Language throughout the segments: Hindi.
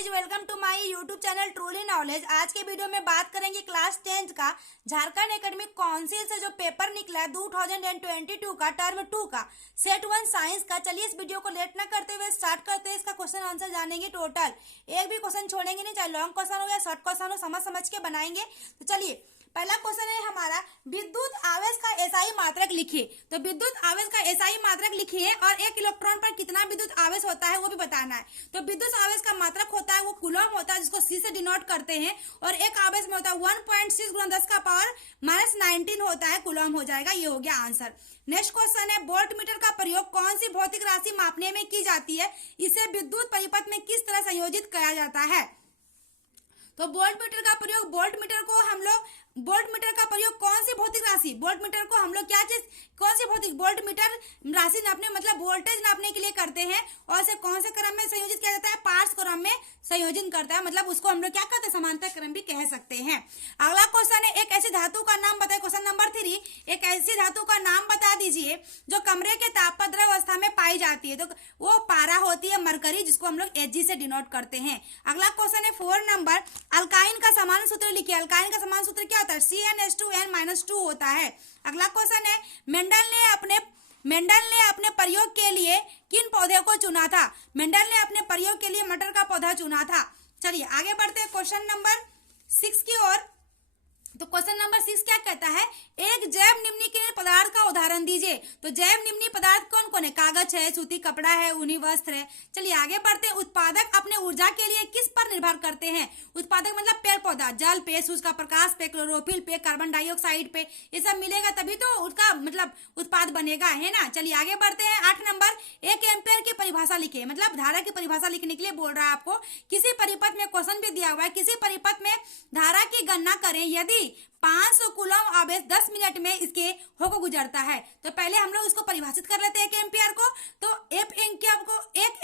Guys, welcome to my YouTube channel truly knowledge. आज के वीडियो में बात करेंगे क्लास 10th का झारखंड एकेडमिक काउंसिल से जो पेपर निकला है 2022 का टर्म 2 का सेट 1 साइंस का। चलिए इस वीडियो को लेट ना करते हुए स्टार्ट करते हैं। इसका क्वेश्चन आंसर जानेंगे। टोटल एक भी क्वेश्चन छोड़ेंगे नहीं, चाहे लॉन्ग क्वेश्चन हो या शॉर्ट क्वेश्चन हो, समझ समझ के बनाएंगे। तो चलिए पहला क्वेश्चन है हमारा, विद्युत आवेश का एसआई मात्रक लिखिए। तो विद्युत आवेश का एसआई मात्रक लिखिए और एक इलेक्ट्रॉन पर कितना विद्युत आवेश होता है वो भी बताना है। तो विद्युत आवेश का मात्रक होता है वो कूलम होता है, जिसको सी से डिनोट करते हैं, और एक आवेश में होता है 1.6 × 10 का पावर -19 होता है, कूलम हो जाएगा। ये हो गया आंसर। नेक्स्ट क्वेश्चन है, वोल्ट मीटर का प्रयोग कौन सी भौतिक राशि मापने में की जाती है? इसे विद्युत परिपथ में किस तरह संयोजित किया जाता है? तो वोल्ट मीटर का प्रयोग, वोल्ट मीटर का प्रयोग कौन सी भौतिक राशि, वोल्ट मीटर को हम लोग क्या चीज, कौन सी भौतिक, वोल्ट मीटर राशि नापने मतलब वोल्टेज नापने के लिए करते हैं, और इसे कौन से क्रम में संयोजित किया जाता है? पार्ट्स क्रम में संयोजन करता है, मतलब उसको हम लोग क्या कहते हैं? समांतर क्रम भी कह सकते हैं। अगला क्वेश्चन है, एक ऐसी धातु का नाम बताए। क्वेश्चन नंबर 3, एक ऐसी धातु का नाम बता दीजिए जो कमरे के ताप पर द्रव अवस्था में पाई जाती है। तो वो पारा होती है, मरकरी, जिसको हम लोग Hg से डिनोट करते हैं। अगला क्वेश्चन है 4 नंबर, अल्काइन का समान सूत्र लिखिए। अल्काइन का समान सूत्र क्या होता है? CnH2n-2 होता है। अगला क्वेश्चन है, मेंडल ने अपने प्रयोग के लिए किन पौधे को चुना था? मेंडल ने अपने प्रयोग के लिए मटर का पौधा चुना था। चलिए आगे बढ़ते हैं क्वेश्चन नंबर 6 की ओर। तो क्वेश्चन नंबर 6 क्या कहता है? एक जैव निम्नीकरण पदार्थ का उदाहरण दीजिए। तो जैव निम्नी पदार्थ कौन कौन है? कागज है, सूती कपड़ा है, ऊनी वस्त्र है। चलिए आगे बढ़ते हैं। उत्पादक अपने ऊर्जा के लिए किस पर निर्भर करते हैं? उत्पादक मतलब पेड़ पौधा, जल पे, सूर्य का प्रकाश पे, क्लोरोफिल पे, कार्बन डाइऑक्साइड पे, ये सब मिलेगा तभी तो उसका मतलब उत्पाद बनेगा, है ना। चलिए आगे बढ़ते हैं। 8 नंबर, 1 एम्पियर की परिभाषा लिखिए। मतलब धारा की परिभाषा लिखने के लिए बोल रहा है आपको। किसी परिपथ में क्वेश्चन भी दिया हुआ है, किसी परिपथ में धारा की गणना करें यदि 500 कूलम आवेश 10 मिनट में इसके होकर गुजरता है। तो पहले हम लोग इसको परिभाषित कर लेते हैं 1 एम्पियर को। तो 1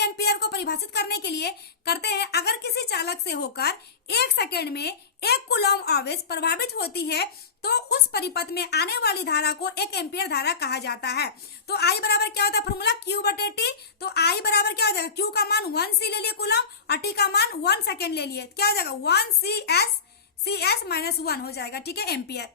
एम्पियर को परिभाषित करने के लिए करते हैं, अगर किसी चालक से होकर 1 सेकेंड में 1 कूलम आवेश प्रभावित होती है तो उस परिपथ में आने वाली धारा को 1 एम्पियर धारा कहा जाता है। तो I बराबर क्या होता है? Formula Q/T। तो I बराबर क्या हो जाएगा? Q का मान 1C ले लिए कूलम और T का मान 1 सेकेंड ले लिए, क्या हो जाएगा? 1CS-1 हो जाएगा, ठीक है, एम्पियर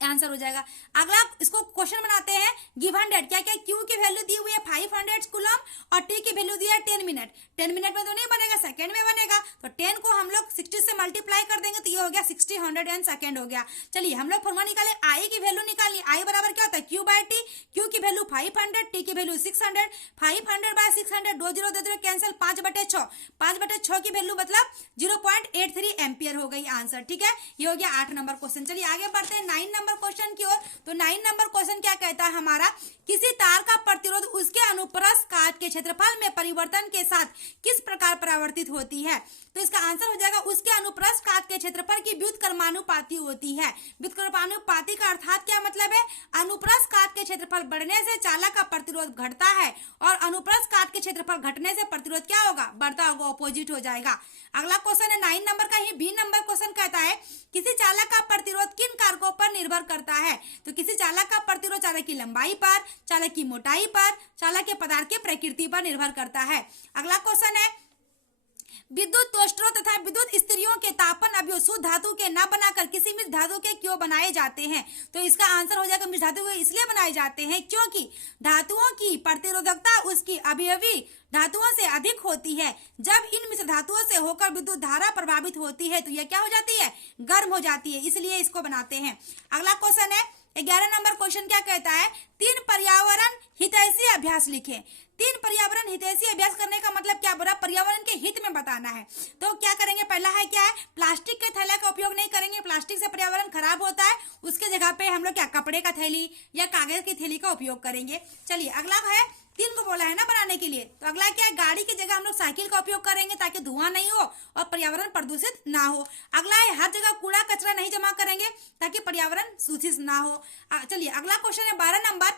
आंसर हो जाएगा। अगला इसको क्वेश्चन बनाते हैं। गिवन डेट क्या क्या, क्यू की वैल्यू दी हुई है 500 कूलम और टी की वैल्यू दी है 10 मिनट। 10 मिनट में तो नहीं बनेगा, सेकंड में बनेगा। तो 10 को हम लोग 60 से मल्टीप्लाई कर देंगे तो ये हो गया 60 100 एंड सेकंड हो गया। चलिए हम लोग फॉर्मूला निकाले, आई की वैल्यू निकाली। आई बराबर क्या होता है? Q/T। क्यू की वैल्यू 500, टी की वैल्यू 600। 500/600 2 0 2 0 कैंसिल, 5/6। 5/6 की वैल्यू मतलब 0.83 एम्पियर हो गई आंसर, ठीक है। ये हो गया 8 नंबर क्वेश्चन। चलिए आगे बढ़ते हैं 9 नंबर क्वेश्चन की ओर। तो 9 नंबर क्वेश्चन क्या कहता है हमारा? किसी तार का प्रतिरोध उसके अनुप्रस्थ काट के क्षेत्रफल में परिवर्तन के साथ किस प्रकार परावर्तित होती है? तो इसका आंसर हो जाएगा उसके अनुप्रस्थ काट के क्षेत्रफल की व्युत्क्रमानुपाती होती है। व्युत्क्रमानुपाती का अर्थात क्या मतलब है? अनुप्रस्थ काट के क्षेत्रफल बढ़ने से चालक का प्रतिरोध घटता है और अनुप्रस्थ काट के क्षेत्रफल घटने से प्रतिरोध क्या होगा? बढ़ता होगा, ऑपोजिट हो जाएगा। अगला क्वेश्चन है 9 नंबर का ही बी नंबर क्वेश्चन कहता है, किसी चालक का प्रतिरोध किन कारकों पर निर्भर करता है? तो किसी चालक का प्रतिरोध चालक की लंबाई पर, चालक की मोटाई पर, चालक के पदार्थ की प्रकृति पर निर्भर करता है। अगला क्वेश्चन है, विद्युत तोष्टरों तथा विद्युत स्त्रियों के तापन अवयव शुद्ध धातु के न बनाकर किसी मिश्र धातु के क्यों बनाए जाते हैं? तो इसका आंसर हो जाएगा मिश्र धातु के इसलिए बनाए जाते हैं क्योंकि धातुओं की प्रतिरोधकता उसकी अवयवी धातुओं से अधिक होती है। जब इन मिश्र धातुओं से होकर विद्युत धारा प्रभावित होती है तो यह क्या हो जाती है? गर्म हो जाती है, इसलिए इसको बनाते हैं। अगला क्वेश्चन है 11 नंबर क्वेश्चन क्या कहता है? 3 पर्यावरण हितैषी अभ्यास लिखें। 3 पर्यावरण हितैषी अभ्यास करने का मतलब क्या बुरा? पर्यावरण के हित में बताना है। तो क्या करेंगे? पहला है क्या है? प्लास्टिक के थैला का उपयोग नहीं करेंगे, प्लास्टिक से पर्यावरण खराब होता है। उसके जगह पे हम लोग क्या, कपड़े का थैली या कागज की थैली का उपयोग करेंगे। चलिए अगला है, 3 को बोला है ना बनाने के लिए, तो अगला क्या है? गाड़ी की जगह हम लोग साइकिल का उपयोग करेंगे ताकि धुआं नहीं हो और पर्यावरण प्रदूषित ना हो। अगला है, हर जगह कूड़ा कचरा नहीं जमा करेंगे ताकि पर्यावरण दूषित ना हो। चलिए अगला क्वेश्चन है 12 नंबर,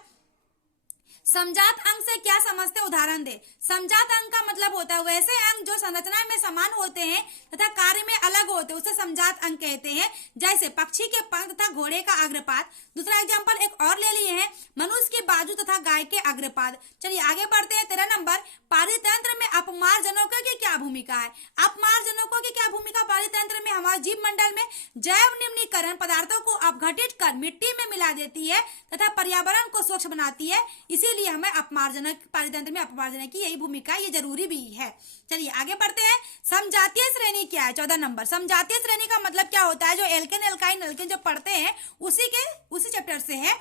समजात अंक से क्या समझते, उदाहरण दे। समजात अंक का मतलब होता है वैसे अंक जो संरचना में समान होते हैं तथा कार्य में अलग होते हैं, उसे समजात अंक कहते हैं। जैसे पक्षी के पंख तथा घोड़े का अग्रपाद। दूसरा एग्जांपल एक और ले लिए हैं, मनुष्य के बाजू तथा गाय के अग्रपाद। चलिए आगे बढ़ते हैं। 13 नंबर, पारितंत्र में अपमार्जनकों की क्या भूमिका है। अपमार्जनकों की क्या भूमिका पारितंत्र में। हमारे जीव मंडल में जैव निम्नीकरण पदार्थों को अपघटित कर मिट्टी में मिला देती है तथा पर्यावरण को स्वच्छ बनाती है, इसीलिए हमें अपमार्जनक, पारितंत्र में अपमार्जनक की यही भूमिका, ये जरूरी भी है। चलिए आगे बढ़ते हैं। समजातीय श्रेणी क्या है। 14 नंबर, समजातीय श्रेणी का मतलब क्या होता है, जो एल्केन एल्काइन अल्केन जो पढ़ते हैं उसी चैप्टर से है।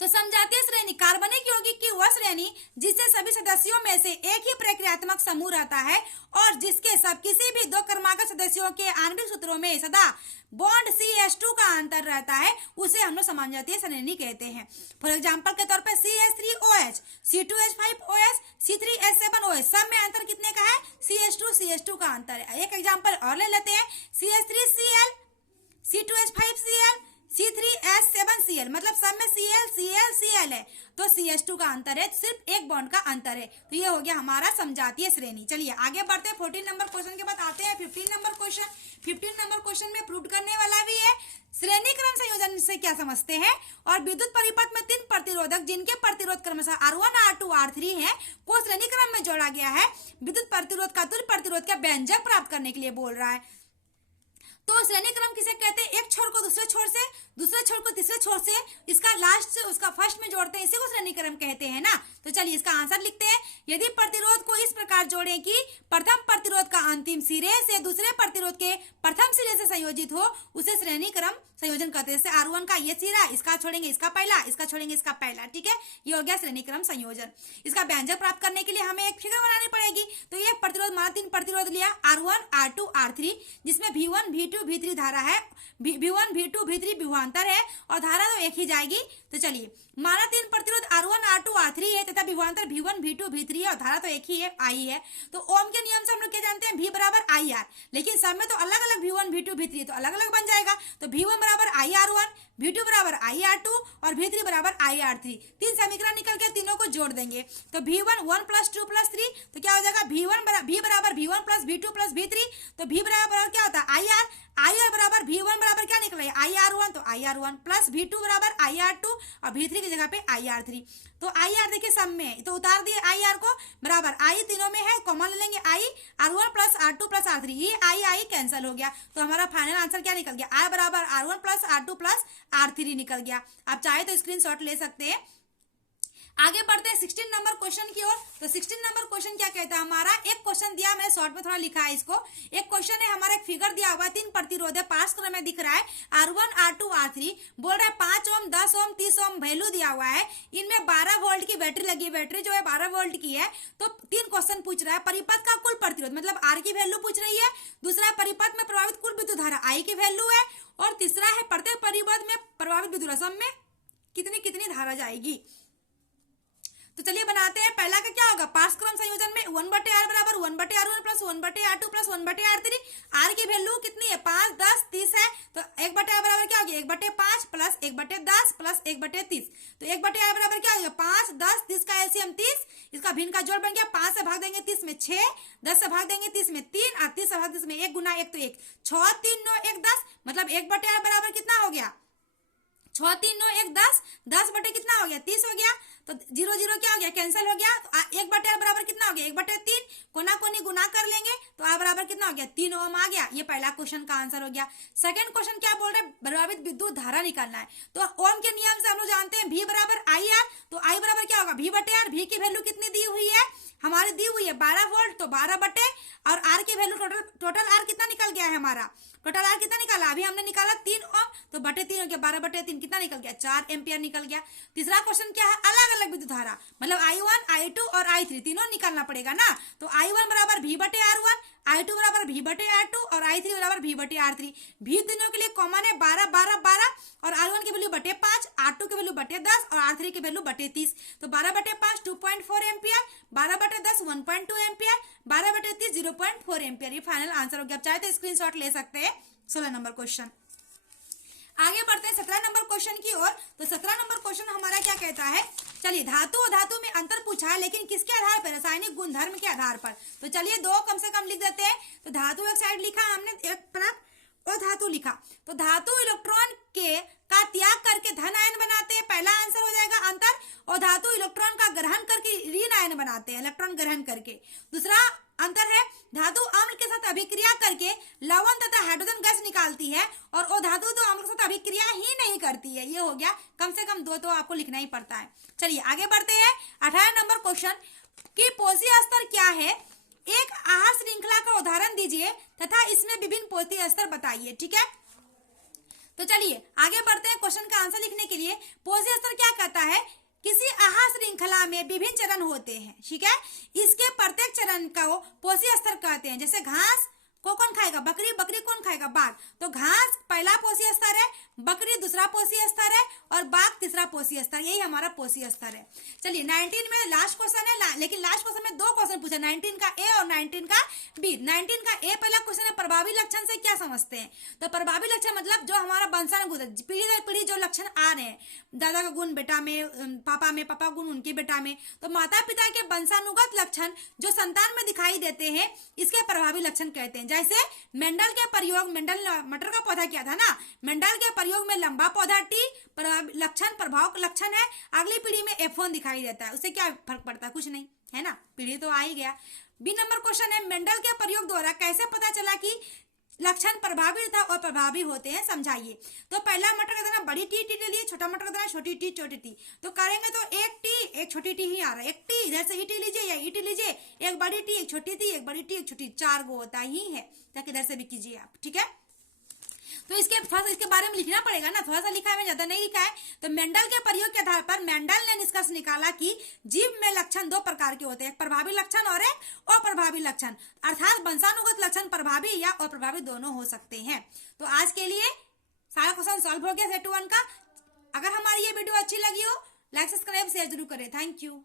तो समजातीय श्रेणी कार्बनिक यौगिक की वह श्रेणी जिससे सभी सदस्यों में से एक ही प्रक्रियात्मक समूह रहता है और जिसके सब किसी भी दो क्रमागत सदस्यों के आणविक सूत्रों में सदा बॉन्ड CH2 का अंतर रहता है, उसे हम लोग समजातीय श्रेणी कहते हैं। फॉर एग्जांपल के तौर पे CH3OH, C2H5OH, C3H7OH, सब में अंतर कितने का है, CH2 का अंतर है। एक एग्जांपल और ले लेते हैं, CH3Cl, C2H5Cl, C3H7Cl, मतलब सब में Cl है, तो CH2 का अंतर है, सिर्फ एक बॉन्ड का अंतर है। तो ये हो गया हमारा समजातीय श्रेणी। चलिए आगे बढ़ते हैं। 14 नंबर क्वेश्चन के बाद आते हैं 15 नंबर क्वेश्चन। 15 नंबर क्वेश्चन में प्रूव करने वाला भी है श्रेणी क्रम संयोजन से क्या समझते हैं, और विद्युत परिपथ में 3 प्रतिरोधक जिनके प्रतिरोध क्रमशः R1, R2, R3 है को श्रेणी क्रम में जोड़ा गया है। विद्युत प्रतिरोध का तुल्य प्रतिरोध का व्यंजक प्राप्त करने के लिए बोल रहा है। तो श्रेणी क्रम किसे कहते हैं, एक छोर को दूसरे छोर से, दूसरे छोर को तीसरे छोर से, इसका लास्ट से उसका फर्स्ट में जोड़ते हैं, इसी को श्रेणी क्रम कहते हैं ना। तो चलिए इसका आंसर लिखते हैं। यदि प्रतिरोध को इस प्रकार जोड़ें कि प्रथम प्रतिरोध का अंतिम सिरे से दूसरे प्रतिरोध के प्रथम सिरे से संयोजित हो, उसे श्रेणी क्रम संयोजन कहते हैं। जैसे R1 का ये सिरा, इसका छोड़ेंगे इसका पहला, इसका छोड़ेंगे इसका पहला, ठीक है, ये हो गया श्रेणी क्रम संयोजन। इसका व्यंजक प्राप्त करने के लिए हमें एक फिगर बनानी पड़ेगी। तो ये प्रतिरोध माना 3 प्रतिरोध लिया, R1, R2, R3, जिसमें V1, V2, V3 धारा है, V1, V2, V3 विभवांतर है और धारा तो एक ही जाएगी। तो चलिए माना 3 प्रतिरोध R1, R2, R3 है तथा विभवांतर V1, V2, V3 है और धारा तो एक ही है, I है। तो ओम के नियम से हम लोग क्या जानते हैं, V बराबर IR, लेकिन सब में तो अलग अलग V1, V2, V3 तो अलग अलग बन जाएगा। तो V1 बराबर IR1, V2 बराबर IR2 और V3 बराबर IR3। 3 समीकरण निकल के तीनों को जोड़ देंगे। तो V1 1 + 2 + 3, तो क्या हो जाएगा, V बराबर V1 + V2 + V3। तो V बराबर क्या होता है, IR बराबर V1 बराबर क्या निकल रहा है, IR1, तो IR1 प्लस V2 बराबर IR2 और V3 की जगह पे IR3। तो IR देखिए सब में, तो उतार दिए IR को, बराबर I तीनों में है, कॉमन ले लेंगे I, R1 + R2 + R3, ये I कैंसिल हो गया। तो हमारा फाइनल आंसर क्या निकल गया, I बराबर R1 + R2 + R3 निकल गया। आप चाहे तो स्क्रीनशॉट ले सकते हैं। आगे बढ़ते हैं 16 नंबर क्वेश्चन की ओर। तो 16 नंबर क्वेश्चन क्या कहता है, हमारा एक क्वेश्चन दिया, मैंने शॉर्ट में थोड़ा लिखा है इसको। एक क्वेश्चन है हमारा, एक फिगर दिया हुआ है, 3 प्रतिरोध है, पास क्रम में दिख रहा है, R1, R2, R3, बोल रहा है 5 ओम, 10 ओम, 30 ओम वैल्यू दिया हुआ है, इनमें 12 वोल्ट की बैटरी लगी है, बैटरी जो है 12 वोल्ट की है। तो 3 क्वेश्चन पूछ रहा है, परिपथ का कुल प्रतिरोध मतलब R की वैल्यू पूछ रही है, दूसरा परिपथ में प्रभावित कुल विद्युत धारा I की वैल्यू है, और तीसरा है प्रत्येक परिपथ में प्रभावित विद्युत धारा में कितनी धारा जाएगी। तो चलिए बनाते हैं। पहला का क्या होगा, पास क्रम संयोजन में 1/R बराबर 1/R1 + 1/R2 + 1/R3। R की वैल्यू कितनी है, 5, 10, 30 है, तो 1/R बराबर क्या हो गया, 1/5 + 1/10 + 1/30। तो 1/R बराबर क्या हो गया, 5, 10, 30 का LCM 30, इसका भिन्न का जोड़ बन गया, 5 से भाग देंगे 30 में 6, 10 से भाग देंगे 30 में 3 और 30 से भाग 30 में 1 गुना 1 तो 1, 6, 3, 9, 1, 10, मतलब 1/R बराबर कितना हो गया, 6, 3, 9, 1, 10, 10 बटे कितना हो गया, 30 हो गया। तो 0, 0 क्या हो गया, कैंसिल हो गया। तो 1/R बराबर कितना हो गया, 1/3, कोना कोनी गुना कर लेंगे तो R बराबर कितना हो गया, 3 ओम आ गया। ये पहला क्वेश्चन का आंसर हो गया। सेकंड क्वेश्चन क्या बोल रहे हैं, प्रभावित विद्युत धारा निकालना है। तो ओम के नियम से हम लोग जानते हैं V बराबर IR, तो I बराबर क्या होगा, V/R। V की वैल्यू कितनी दी हुई है, हमारी दी हुई है 12 वोल्ट, तो 12 बटे, और R की वैल्यू टोटल R कितना निकल गया है हमारा, टोटल R कितना निकाला, अभी हमने निकाला 3 ओम, तो बटे 3 हो गया, 12/3 कितना निकल गया, 4 एम्पियर निकल गया। तीसरा क्वेश्चन क्या है, अलग अलग विद्युत धारा मतलब I1, I2 और I3 तीनों निकालना पड़ेगा ना। तो I1 बराबर V/R1, I2 बराबर V/R2 और I3 बराबर V/R3। V तीनों के लिए कॉमन है, 12, 12, 12, और R1 की वैल्यू बटे 5, R2 की वैल्यू बटे 10 और R3 की वैल्यू बटे 30। तो 12/5 2.4 एम्पियर, 12/10 1.2 एम्पियर, 12/30 0.4 एम्पियर। ये फाइनल आंसर हो गया। आप चाहे तो स्क्रीनशॉट ले सकते हैं। 16 नंबर क्वेश्चन। आगे बढ़ते हैं 17 नंबर क्वेश्चन की ओर। तो 17 नंबर क्वेश्चन हमारा क्या कहता है, चलिए धातु और धातु में अंतर पूछा है, लेकिन किसके आधार पर, रासायनिक गुणधर्म के आधार पर। तो चलिए दो कम से कम लिख देते हैं। तो धातु एक साइड लिखा हमने, एक परत, और धातु लिखा। तो धातु इलेक्ट्रॉन के का त्याग करके धन आयन बनाते हैं, पहला आंसर हो जाएगा अंतर। और धातु इलेक्ट्रॉन का ग्रहण करके ऋण आयन बनाते हैं, इलेक्ट्रॉन ग्रहण करके। दूसरा अंतर है, धातु अम्ल के साथ अभिक्रिया करके लवण तथा हाइड्रोजन गैस निकालती है, और वो धातु तो अम्ल के साथ अभिक्रिया ही नहीं करती है। ये हो गया, कम से कम दो तो आपको लिखना ही पड़ता है। चलिए आगे बढ़ते हैं। 18 नंबर क्वेश्चन की पोषी स्तर क्या है, एक आहार श्रृंखला का उदाहरण दीजिए तथा इसमें विभिन्न पोषी स्तर बताइए। ठीक है, तो चलिए आगे बढ़ते हैं। क्वेश्चन का आंसर लिखने के लिए पोषी स्तर क्या कहता है, किसी आहार श्रृंखला में विभिन्न चरण होते हैं। ठीक है, इसके प्रत्येक चरण को पोषी स्तर कहते हैं। जैसे घास को कौन खाएगा, बकरी, बकरी कौन खाएगा, बाघ। तो घास पहला पोषी स्तर है, बकरी दूसरा पोषी स्तर है, और बाघ तीसरा पोषी स्तर। यही हमारा पोषी स्तर है। चलिए 19 में लास्ट क्वेश्चन है, लेकिन लास्ट क्वेश्चन में दो क्वेश्चन पूछा, 19 का ए और 19 का बी। 19 का ए पहला क्वेश्चन है, प्रभावी लक्षण से क्या समझते हैं। तो प्रभावी लक्षण मतलब जो हमारा वंशानुगत पीढ़ी दर पीढ़ी जो लक्षण आ रहे हैं, दादा का गुण बेटा में, पापा गुण उनके बेटा में, तो माता पिता के वंशानुगत लक्षण जो संतान में दिखाई देते हैं, इसके प्रभावी लक्षण कहते हैं। जैसे मेंडल के प्रयोग, मेंडल मटर का पौधा किया था ना, मेंडल के प्रयोग में लंबा पौधा टी लक्षण प्रभाव लक्षण है, अगली पीढ़ी में F1 दिखाई देता है। उससे क्या फर्क पड़ता है, कुछ नहीं है ना, पीढ़ी तो आ ही गया। बी नंबर क्वेश्चन है, मेंडल के प्रयोग द्वारा कैसे पता चला कि लक्षण प्रभावी तथा अप्रभावी होते हैं, समझाइए। तो पहला मटर का दाना बड़ी टी ले लिए, छोटा मटर का दाना छोटी टी। तो करेंगे तो एक टी एक छोटी टी ही आ रहा है, एक टी इधर से ईटी लीजिए या ईटी लीजिए, एक बड़ी टी एक छोटी टी, एक बड़ी टी एक छोटी, 4 गो होता ही है। ताकि इधर से भी कीजिए आप। ठीक है, तो इसके बारे में लिखना पड़ेगा ना, थोड़ा सा लिखा है, ज्यादा नहीं लिखा है। तो मेंडल के प्रयोग के आधार पर मेंडल ने निष्कर्ष निकाला कि जीव में लक्षण दो प्रकार के होते हैं, एक प्रभावी लक्षण और एक अप्रभावी लक्षण। अर्थात वंशानुगत लक्षण प्रभावी या अप्रभावी दोनों हो सकते हैं। तो आज के लिए सारा क्वेश्चन सॉल्व हो गया सेट 1 का। अगर हमारी ये वीडियो अच्छी लगी हो, लाइक सब्सक्राइब शेयर जरूर करें। Thank you.